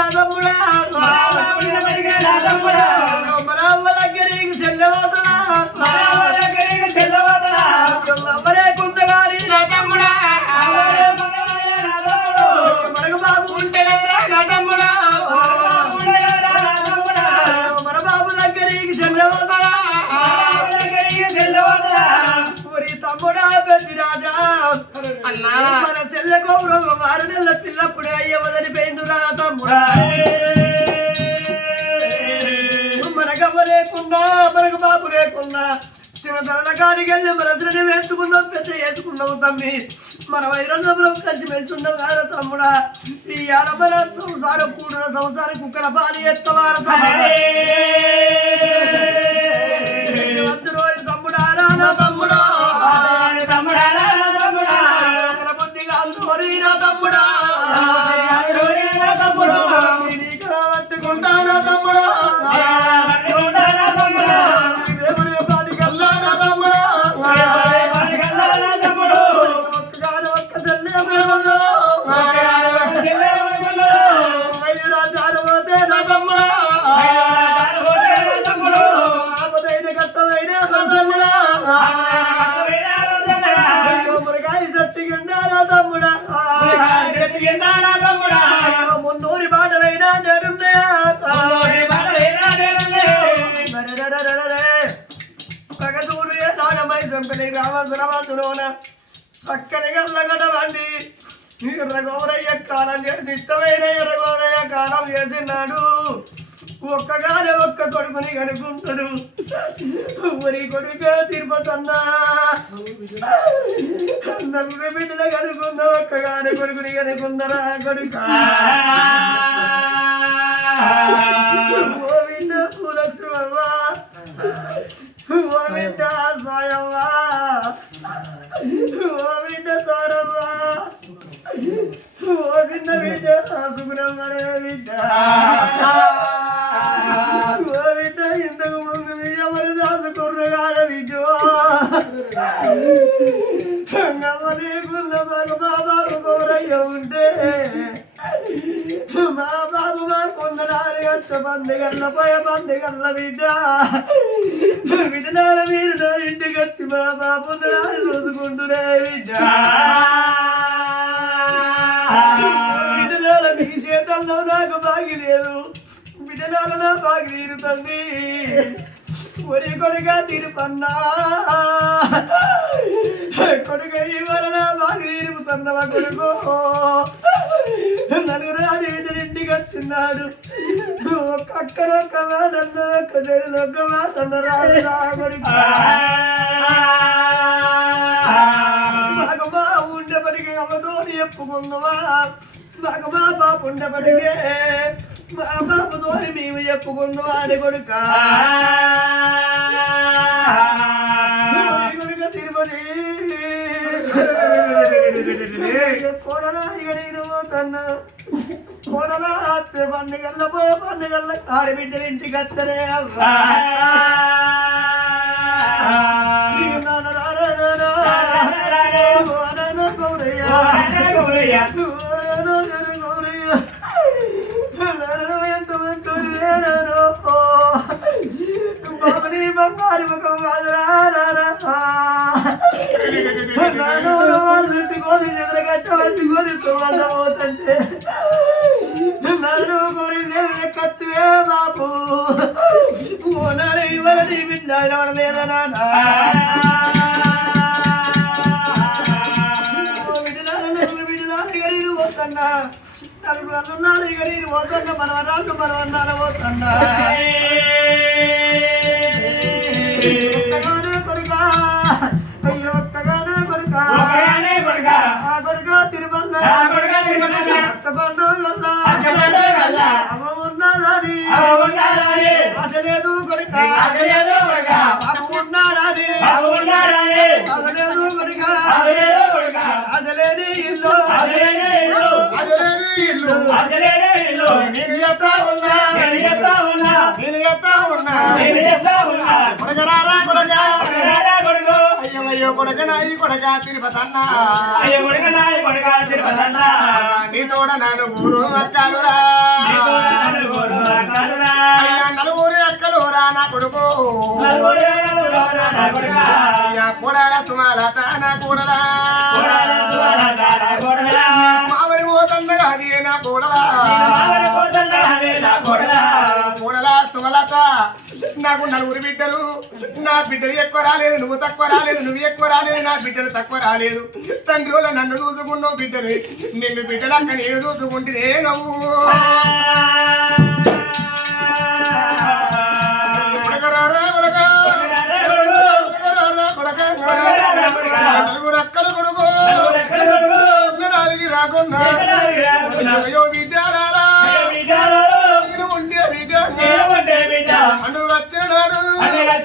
ರಾಧಮುಳಾ మన చెల్లె గౌరవం ఆరు నెలల పిల్లప్పుడే అయ్యవదని పోయిండురా తమ్ముడా. మనకు అవ్వ లేకున్నా మనకు బాబు లేకున్నా చిన్నతన కాడికి వెళ్ళి మన ఇద్దరిని వేసుకున్నాం పెద్ద వేసుకున్నావు తమ్మి. మన వైరంగంలో కలిసి వెళ్తున్నాం కాదు తమ్ముడా. ఈ ఆడమల సంసారం కూడిన సంసారం కుక్కల పాలు ఎత్తవార తమ్ముడా. చక్కని గల్లగడ వండి ఎర్రగోరయ్య కాలం చేసి ఇష్టమైన ఎర్రగోరయ్య కాలం చేసినాడు ఒక్కగానే ఒక్క కొడుకుని కనుకుంటాడు ఊరి కొడుకే తిరుపతన్నా. నలుగురు బిడ్డలు కనుకున్న ఒక్కగానే కొడుకుని కనుకుందరా కొడుక. గోవింద పూలక్ష్మవ్వా గోవింద సాయవ్వా. గోవింద సారవ్వా. గోవింద విద్య సుగుణమనే విద్య. గోవింద ఇంతకు ముందు మీ ఎవరు దాచుకుర్రగాల విద్య. సంగమనీకున్న మగ బాబాకు గౌరయ్య ఉంటే. మా బాబు మా కొందనాలు గట్ట పండుగల్ల పోయే పండుగల్ల బిడ్డ బిడ్డల మీరు నా ఇంటి కట్టి మా బాబు చదువుకుంటున్నా చూసుకుంటున్నా బిడ్డ మీ చేతల్లో నాకు బాగి లేదు. బిడ్డల నా బాగి తీరుతుంది ఒరి కొడుగా తిరుపన్నా కొడుక ఇవాళ నా బాగి తీరుపుతున్నవా కొడుకు? నలుగురు ఆడి బిడ్డలు ఇంటికి వచ్చిన్నాడు ఒక్క అక్కడ ఒక్క మాట అన్న ఒక్క చెడులు ఒక్క మాట అన్న రాదు నాకు మా ఉండేపటికి అమ్మతోని చెప్పుకుందామా? నాకు మా బాబు ఉండేపటికే మా బాబుతోని మేము చెప్పుకుందామా అని కొడుక? తిరుపతి. కోడలా ఇక నేను పోతున్నా. కోడలా అత్తే పండుగల్ల పోయే పండుగల్ల ఆడబిడ్డలు ఇంటికి వస్తరే అవ్వా బంగారు ముఖం పెట్టుకొని నిద్రగట్టబట్టుకొని పోతుంటే నన్ను కోరి కత్తువే బాబు. ఇవ్వరని బిడ్డ లేదా నాన్న? పోతున్నా నలుగురు అన్నాలు ఇక నేను పోతున్నా మనం అన్నాళ్ళు మనం అన్నాలు పోతున్నా ఒక్కగానే కొడుక. అయ్యో ఒక్కగానే కొడుక. తిరుమల. చెప్తా ఉన్నా కొడకరారా కొడక అయ్యో అయ్యో కొడక నాయి కొడక తిరుపతన్నా నీ తోడ నన్ను అక్కలురా అయ్యా నలుగురు అక్కలురా నా కొడుకు అయ్యా కూడల సుమాలత నా కూడలా. మావరి పోతన్నగా అది నా కూడలా సుమలత నాకు నలుగురు బిడ్డలు. నా బిడ్డలు ఎక్కువ రాలేదు నువ్వు తక్కువ రాలేదు నువ్వు ఎక్కువ రాలేదు నా బిడ్డలు తక్కువ రాలేదు. తండ్రి వాళ్ళ నన్ను చూసుకున్నావు బిడ్డలు. నిన్ను బిడ్డలు అక్క నేను చూసుకుంటే నవ్వు? నలుగురు అక్కలు కొడుకు. రాకుండా బిడ్డారా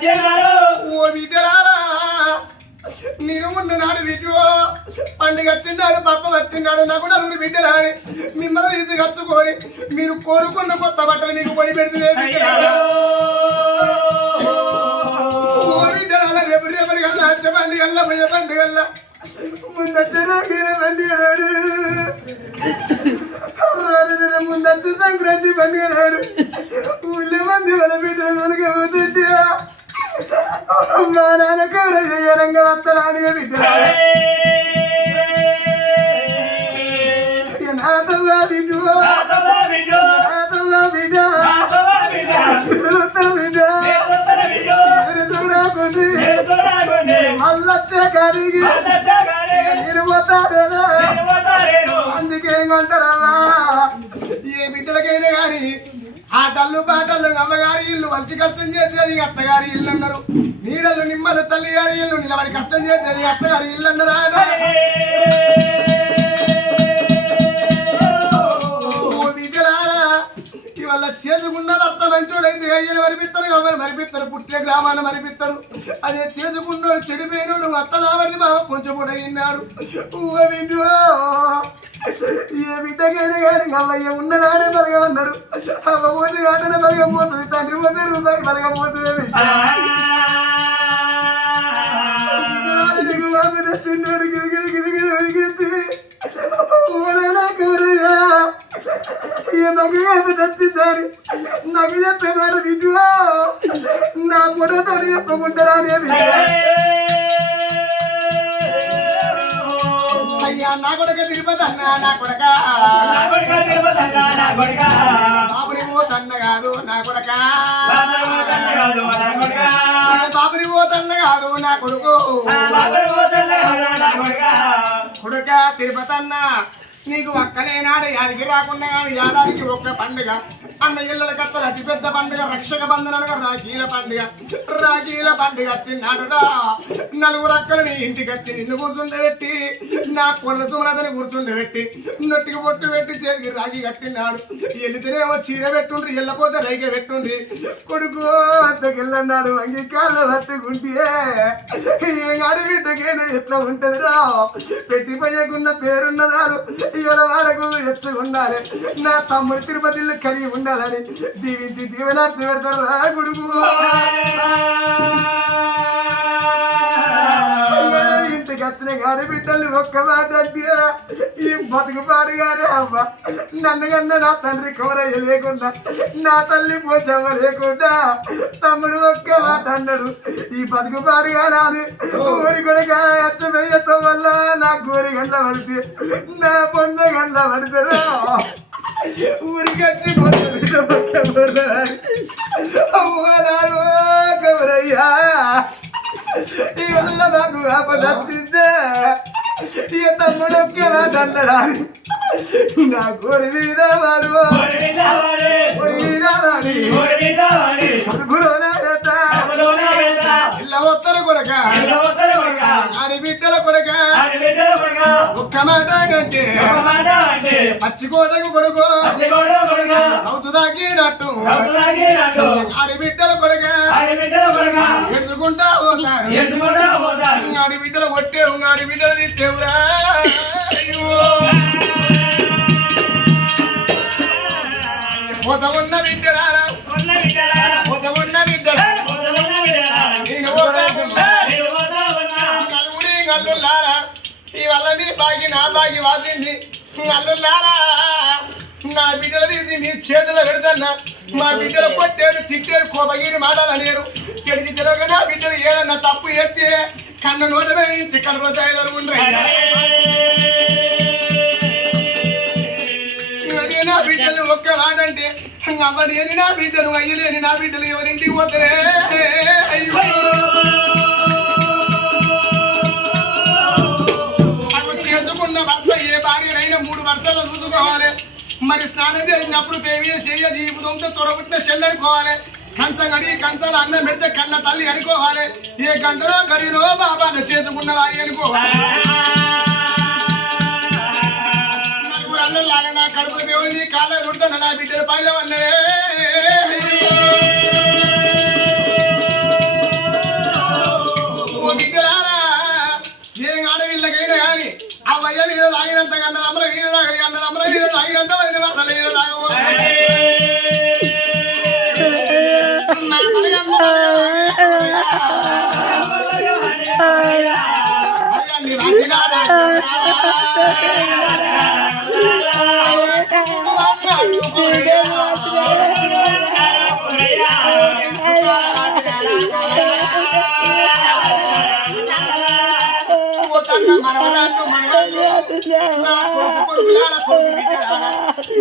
ఓ బిడ్డలారా నేను ఉన్ననాడు బిడ్డో పండుగ వచ్చిన్నాడు పాప వచ్చిన్నాడు నాకు నలుగురు బిడ్డలాని మిమ్మల్ని ఇది కచ్చుకొని మీరు కోరుకున్న కొత్త బట్టలు మీకు పడి పెడుతులే బిడ్డలారా ఓ బిడ్డలారా రేపు రేపటి కల్లా వచ్చే పండుగ పోయే పండుగ కల్లా. ముందొచ్చే పండుగ నాడు. ముందొచ్చే సంక్రాంతి పండుగ నాడు. ఊళ్ళో మంది వాళ్ళ బిడ్డలు మనకపోతుంటే మా నాన్న కవర చేయరంగా వస్తాడానికి బిడ్డ నాతల్లా బిడ్డు నాతల్లా బిడ్డ కాడికి నేను పోతానేనా అందుకే కొంటారమ్మా ఏ బిడ్డలకైనా కానీ ఆటలు పాటలు అమ్మగారి ఇల్లు మంచి కష్టం చేసేది అత్తగారి ఇల్లు అన్నారు నీడలు నిమ్మలు తల్లి గారి ఇల్లు నిలబడి కష్టం చేసేది అత్తగారి ఇల్లు అన్నారు ఇవాళ చేసుకున్న భర్త మంచోడైతే అయ్యను మరిపిస్తాడు ఎవరు మరిపిస్తాడు పుట్టిన గ్రామాన్ని మరిపిస్తాడు అదే చేసుకున్నాడు చెడిపోయినాడు అత్తలావడి బాబు కొంచెం కూడా బిడ్డు ఏ బిడ్డకైనా కానీ అమ్మయ్య ఉన్ననాడే బలగమన్నారు. అమ్మ పోతే ఆటనే బలగపోతుంది తండ్రి పోతే రూపాయి బలగపోతుంది గిరిగిరి గిరిగిరి ఉరికించి ఊరేనా కూరయ్యా ఈ నాకు ఏమి తెచ్చిందని నాకు చెప్పే మాట విజువా నా పొడతో చెప్పకుంటారా అని అయ్యా నా కొడక తిరుపతి అన్నా నా కొడక బాబుని పోతన్న కాదు నా కొడక బాబుని పోతన్న కాదు నా కొడుకు. కొడుక తిరుపతి అన్న నీకు ఒక్కనే నాడు యాదికి రాకుండా కానీ ఏడాదికి ఒక్క పండుగ. అన్న ఇళ్ళల కత్తలు అతి పెద్ద పండుగ రక్షక బంధనగా రాఖీల పండుగ. రాఖీల పండుగ వచ్చినాడురా నలుగురు అక్కలు నీ ఇంటికి వచ్చి నిన్ను కూర్చుండబెట్టి నా కొల్ల తుమలతని కూర్చుండబెట్టి నొట్టికి పొట్టు పెట్టి చేతికి రాఖీ కట్టినాడు. వెళ్ళితేనేమో చీర పెట్టుండ్రి వెళ్ళపోతే రైక పెట్టుండ్రి. కొడుకు అంతకెళ్ళన్నాడు అంగి కాళ్ళు పట్టుకుంటే ఏ ఆడబిడ్డకైనా ఎట్లా ఉంటదిరా? పెట్టిపోయకున్న పేరున్నదారు ఇవాళ వాడకు ఎత్తుకుండాలి. నా తమ్ముడు తిరుపతిలో కలిగి ఉండాలి. ఉండాలని దీవించి దీవెనార్థి పెడతారు. రా కొడుకు. ఇంటికి వచ్చిన బిడ్డలు ఒక్క మాట అంటే ఈ బతుకు పాడుగానే అవ్వ. నన్ను కన్నా నా తండ్రి కోరయ్య లేకుండా నా తల్లి పోసమ్మ లేకుండా తమ్ముడు ఒక్క మాట అన్నాడు. ఈ బతుకు పాడుగానే అని ఊరి కూడా అచ్చమయ్యతో వల్ల నా కోరి గంట పడితే నా పొంద గంట పడతారు ఊరికొచ్చి అమ్మయ్యా ఇవల్ల నాకు ఆపదొచ్చిందే ఈ తమ్ముడు ఒకే మాట అన్నడా నా కోరి మీద వాడు. కోరి మీద వాడి. కడుపులోన ఎత్త ఒత్తరు కొడక. ఆడి బిడ్డల కొడక. ఒక్క మాట పచ్చికోటకు కొడుకు. అవుతు దాకినట్టు ఆడి బిడ్డల కొడక. పోతారు. ఆడి బిడ్డలు కొట్టేవు ఆడి బిడ్డలు తిట్టేవురా. పోత ఉన్న బిడ్డలారా. నలుగురి ఈ వల్ల మీ బాగి నా బాగి వాసింది. గల్లులారా నా బిడ్డలు తీసి నీ చేతుల్లో పెడతన్నా మా బిడ్డలు కొట్టేరు తిట్టేరు కోపగిరి మాటలనేరు తెలిసి తెలియక నా బిడ్డలు ఏదన్నా తప్పు ఎత్తే కన్ను నోట మీద నుంచి కలుపు అదే నా బిడ్డలు ఒక్క మాట అంటే అవ్వలేని నా బిడ్డలు అయ్యలేని నా బిడ్డలు ఎవరింటికి పోతే అయ్యో. ఉన్న భర్త ఏ భార్యనైనా మూడు భర్తలు చూసుకోవాలి. మరి స్నానం చేసినప్పుడు పేమీ చేయ జీవితంతో తొడగుట్టిన షెల్ అనుకోవాలి. కంచం కడిగి కంచాలు అన్నం పెడితే కన్న తల్లి అనుకోవాలి. ఏ గంటలో గడిలో బాబా చేసుకున్న వారి అనుకోవాలి. నలుగురు అన్నం లాగా నా కడుపులు పేవని కాళ్ళ రుడుతాను నా బిడ్డలు పైన ఓ బిడ్డలారా ఏ ఆడవిళ్ళకైనా కానీ ఆ వయ్య మీద తాగినంత కన్నా అమ్మల మీద తాగదు కన్నా అమ్మల మీద తాగినంత వదిన వాళ్ళ మీద తాగబోతుంది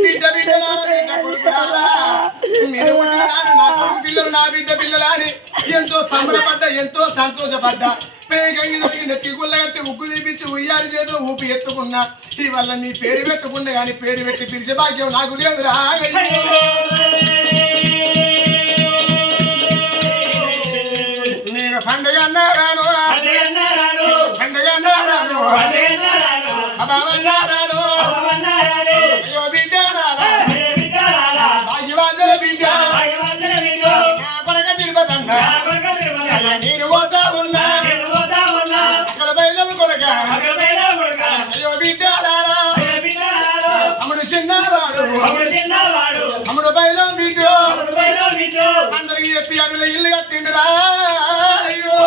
బిడ్డ బిడ్డ మీరు నా కొడుకు పిల్లలు నా బిడ్డ పిల్లలని ఎంతో సంబరపడ్డా ఎంతో సంతోషపడ్డా. పేగంగి ఉగ్గు తీపించి ఉయ్యారి చేతులు ఊపి ఎత్తుకున్నా. ఇవల్ల నీ పేరు పెట్టుకున్నా కానీ పేరు పెట్టి పిలిచే భాగ్యం నాకు లేదు నేను పండుగ అన్నా. రాను అయ్యో బిడ్డ బిడ్డ నా కొడక తిరుపతన్న నేను పోతా ఉన్నా అక్కడ బయలు కొడక అయ్యో బిడ్డ. నారా అమ్ముడు చిన్నవాడు అమ్ముడు బయలు బిడ్డ. అందరికి చెప్పి అడుగుల ఇల్లు కట్టిండురా. అయ్యో.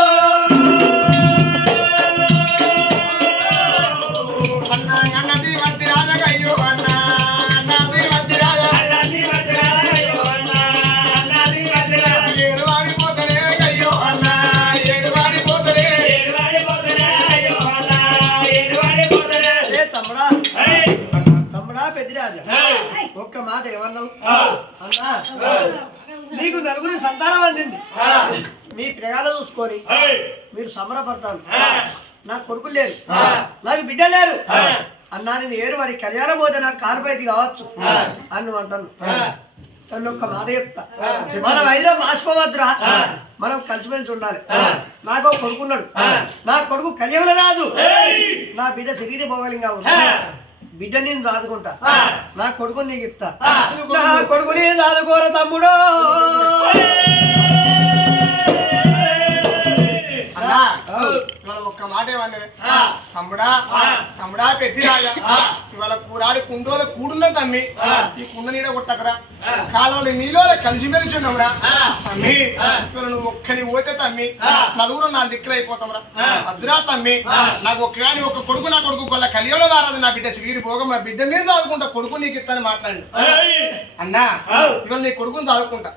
నీకు నలుగురి సంతానం అందింది. మీ పిల్లగాడ చూసుకొని మీరు సంబరపడతాను నాకు కొడుకులు లేరు. నాకు బిడ్డ లేరు. అన్నా నేను ఏరు వాడి కళ్యాణం పోతే నాకు కానుపైది కావచ్చు. అని అంటాను. తను ఒక్క మాట చెప్తా. మనం అయినా మాసిపోవద్దురా మనం కలిసిమెలిసి ఉండాలి. నాకు కొడుకున్నాడు నా కొడుకు కళ్యాణ రాదు. నా బిడ్డ శరీర భోగలింగా ఉంది బిడ్డ నేను దాదుకుంటా. నా కొడుకు నీకు ఇస్తా నా కొడుకుని దాదుకోర తమ్ముడు. అన్నా. ఇవాళ ఒక్క మాట ఏమన్నా? తమ్ముడా తమ్ముడా పెద్ది రాజా ఇవాళ కూరాడి కుండోల కూడున్న తమ్మి. ఈ కుండ నీడ కొట్టకరా. కాలంలో నీలో కలిసి మెలిసి ఉన్నాంరా తమ్మి ఇవాళ నువ్వు ఒక్కని పోతే తమ్మి నలుగురు నా దిక్కులు అయిపోతాంరా. అద్దురా తమ్మి నాకు ఒక్క కానీ ఒక కొడుకు నా కొడుకు కొల్ల కలియోలో మారదు నా బిడ్డ శ్రీరి భోగం నా బిడ్డ నేను చదువుకుంటా. కొడుకు నీకు ఇస్తాను మాట్లాడి. అన్నా ఇవాళ నీ కొడుకుని చదువుకుంటా.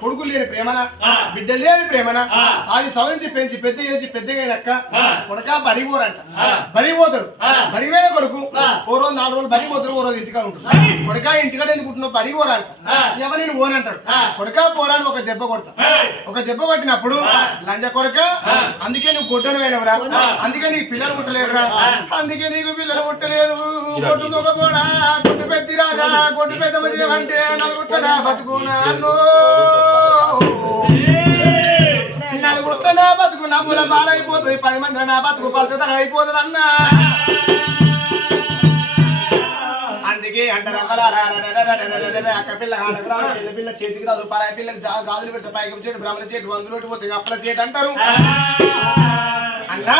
కొడుకు లేని ప్రేమనా? బిడ్డ లేని ప్రేమనా? సాగి సవరించి పెంచి పెద్ద చేసి పెద్దగా అయినాక కొడక బడి పోరంట బడి పోతాడు బడి కొడుకు. ఓ రోజు నాలుగు రోజులు బడి పోతాడు ఓ రోజు ఇంటికాడ ఉంటాడు. కొడక ఇంటికాడ ఎందుకు ఉంటున్నావు? బడి పోరంట ఎవరు నేను పోనంటాడు. కొడక పోరాని ఒక దెబ్బ కొడతా. ఒక దెబ్బ కొట్టినప్పుడు లంజ కొడక అందుకే నువ్వు కొట్టను పోయినవురా అందుకే నీకు పిల్లలు పుట్టలేరురా అందుకే నీకు పిల్లలు పుట్టలేదు. కొట్టు తొగపోడా కొట్టు పెద్ది రాజా కొట్టు పెద్ద అంటే నలుగుట్టడా బతుకునా నలుగుట్ల నా బతుకు నా బుల బాలైపోతుంది పది మంది నా బతుకు పలచతనం అయిపోతుంది అన్నా అందుకే అంటారు అక్క పిల్ల చిన్న పిల్ల చేతికి రాదు పరాయి పిల్లకి గాజులు పెడితే పైకి చేటు బ్రహ్మల చేటు వందులోటి పోతే అప్పల చేటు అంటారు అన్నా.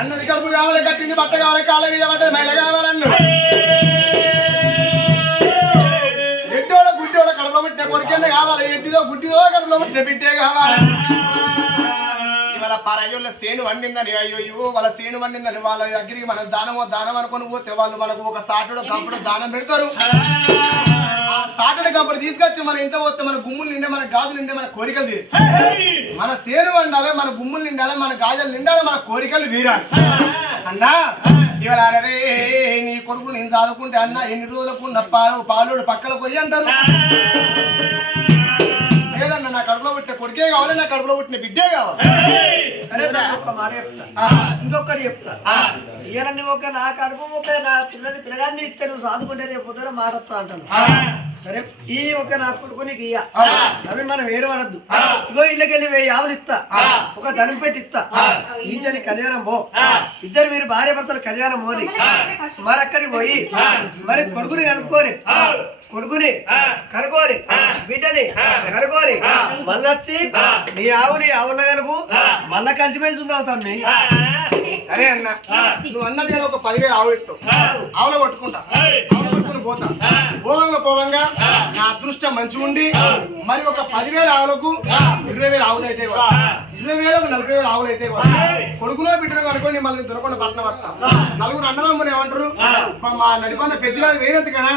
అన్నది కడుపు కావాలి కట్టింది బట్ట కావాలి కాళ్ళ మీద పడ్డది మైల కావాలన్ను ఎడ్డోడ గుడ్డోడ కడుపులో పుట్టిన కొడుకెన్న కావాలి ఎడ్డిదో గుడ్డిదో కడుపులో పుట్టిన బిడ్డే కావాలి ఇవాళ సేను వండిందని అయ్యో వాళ్ళ సేను వండిందని వాళ్ళ దగ్గరికి మనం దానమో దానం అనుకుని పోతే వాళ్ళు మనకు ఒక సాటుడు కంపడు దానం పెడతారు. ఆ సాటుడు కంపడు తీసుకొచ్చి మన ఇంట్లో పోతే మన గుమ్ములు నిండే మన గాజులు నిండే మన కోరికలు తీరు. మన సేను వండాలి మన గుమ్ములు నిండాలి మన గాజులు నిండాలి మన కోరికలు తీరాలి. అన్నా ఇవాళ అరే నీ కొడుకు నేను చదువుకుంటే అన్న ఎన్ని రోజులకు ఉన్న పాలు పాలుడు పక్కన పోయి అంటారు? లేదన్న నా కడుపులో పుట్టిన కొడుకే కావాలి నా కడుపులో పుట్టిన బిడ్డే కావాలి. నాకు మాట చెప్తా. ఇంకొకటి చెప్తా. నువ్వు ఒక నా కడుపు ఒక నా పిల్లని పిల్లగాన్ని ఇస్తే నువ్వు సాదుకుంటే రేపు పొద్దున మాటస్తా అంటాను. సరే ఈ ఒక నా కొడుకు నీకు ఇయ్య అవి మనం వేరు పడద్దు ఇగో ఇళ్ళకి వెళ్ళి వెయ్యి ఆవులు ఇస్తా. ఒక ధనం పెట్టి ఇస్తా. ఇంజని కళ్యాణం పో. ఇద్దరు మీరు భార్య భర్తలు కళ్యాణం పోని మరి అక్కడికి పోయి మరి కొడుకుని కనుక్కోని కొడుకుని కనుకోని బిడ్డని కనుకోని మళ్ళొచ్చి నీ ఆవుని ఆవుల కలుపు మళ్ళా కలిసి వెళ్తుందావు తమ్మి. సరే అన్న. నువ్వు అన్నది నేను ఒక పదివేలు ఆవులు ఇస్తావు ఆవులు పట్టుకుంటా ఆవులు పట్టుకుని పోతా. పోవంగా పోవంగా నా అదృష్టం మంచిగా ఉండి మరి ఒక పదివేల ఆవులకు ఇరవై వేల ఆవులు అయితే. ఇరవై వేలకు నలభై వేల ఆవులు అయితే. కొడుకులో బిడ్డను అనుకోండి మళ్ళీ దొరకకుండా పట్టణం వస్తా. నలుగురు అన్నదమ్ములు ఏమంటారు? మా- నడిపన్న పెద్దరాజు వేయనంతకైనా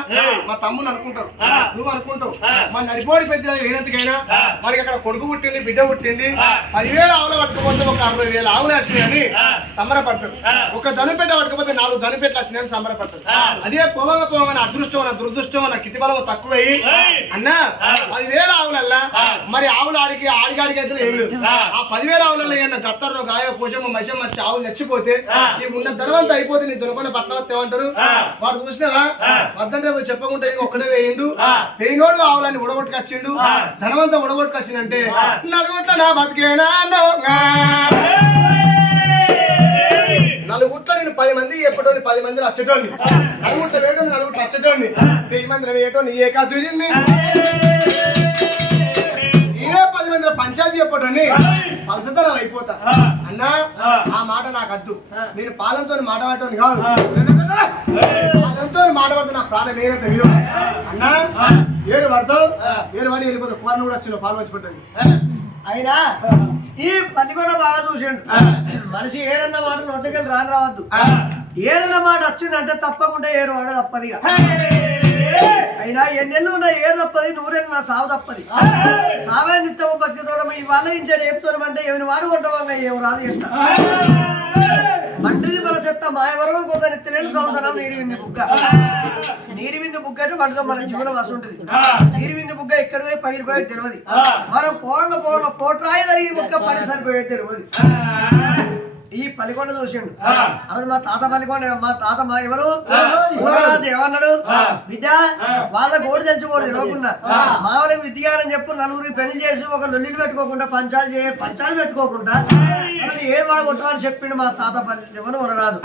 మా తమ్ముడు అనుకుంటారు. నువ్వు అనుకుంటావు. మా నడిపోడి పెద్దరాజు వేయనంతకైనా మరి అక్కడ కొడుకు పుట్టింది బిడ్డ పుట్టింది. పదివేల ఆవులు పట్టుకోపోతే ఒక అరవై వేల ఆవులు వచ్చినాయని సంబరపడతారు ఒక ధనుపెట్ట పట్టుకపోతే నాలుగు ధనుపెట్లు వచ్చినాయని సంబరపడతారు అదే పోవంగా పోవంగా అదృష్టం నా దురదృష్టం నా కితిబలం తక్కువయ్యి. అన్నా పదివేల ఆవులల్లా మరి ఆవులు ఆడికి ఆడిగాడికి అయితే ఏం లేదు. పదివేల ఆవులలో ఏమన్నా గత్తర్లో గాయ పోషమ్మ వచ్చి ఆవులు చచ్చిపోతే నీకు ఉన్న ధనవంతా అయిపోతే నీ దొరకకుండా పట్టణ వస్తేమంటారు వాడు చూసినావా? వద్దంటే పోయి చెప్పకుండా ఒక్కడే వేయండు. పెయినోడు ఆవులని ఉడగొట్టుకొచ్చిండు. ధనవంతా ఉడగొట్టుకొచ్చిందంటే నలుగుట్ల నా బతికేనా. నలుగుట్ల నేను పది మంది చెప్పటోని పది మంది వచ్చేటోని నలుగుట్ల వేయటోని నలుగుట్ల వచ్చేటోని వెయ్యి మంది వేయటోని ఏ కాదు ఇదే పది మంది పంచాయతీ చెప్పటోని పలసతనం అయిపోతా. అన్నా ఆ. మాట నాకు వద్దు నేను పాలంతో మాట్లాడటోని కాదు. పాలంతో మాట్లాడుతూ నా ప్రాణం ఏమైతే విలువ అన్నా ఏడు పడతావు? ఏడు పడి వెళ్ళిపోతావు కుమారుని కూడా వచ్చిన పాలు వచ్చి పడుతుంది అయినా ఈ పని కూడా బాగా చూసిండు. మనిషి ఏడన్న మాట నొట్టకెళ్ళి రాని రావద్దు. ఏడన్న మాట వచ్చిందంటే తప్పకుండా ఏడు వాడ తప్పదిగా అయినా ఎన్నెళ్ళు ఉన్నాయి ఏడు తప్పది నూరెళ్ళు నా సావు తప్పది. సావే నిత్యము బతికితోడం ఈ వాళ్ళ ఇంటి చెప్తామంటే ఏమైనా వాడు కొంటామన్నా ఏమి రాదు చెప్తా మంటిది మన చెత్త మాయవరం కొంత నెత్తలేళ్ళు సౌందరం నీరు వింది బుగ్గ. నీరు వింది బుగ్గ అంటే మనతో మన జీవనం వసు ఉంటుంది. నీరు వింది బుగ్గ ఎక్కడ పోయి పగిలిపోయి తెలియదు మనం పోగ పోగ పోట్రాయి జరిగి బుగ్గ పడి సరిపోయే తెలియదు ఈ పలికొండ చూసిండు. అసలు మా తాత పలికొండ మా తాత మా ఎవరు? ఏమన్నాడు? బిడ్డ వాళ్ళ గోడు తెచ్చుకోడు తెలియకుండా. మా వాళ్ళకి విద్యాలని చెప్పు నలుగురికి పెళ్ళి చేసి ఒక లొల్లిలు పెట్టుకోకుండా పంచాలు చే పంచాలు పెట్టుకోకుండా. ఏ వాడ కొట్టమని చెప్పిండు మా తాత పల్లి ఎవరు? వరరాజు.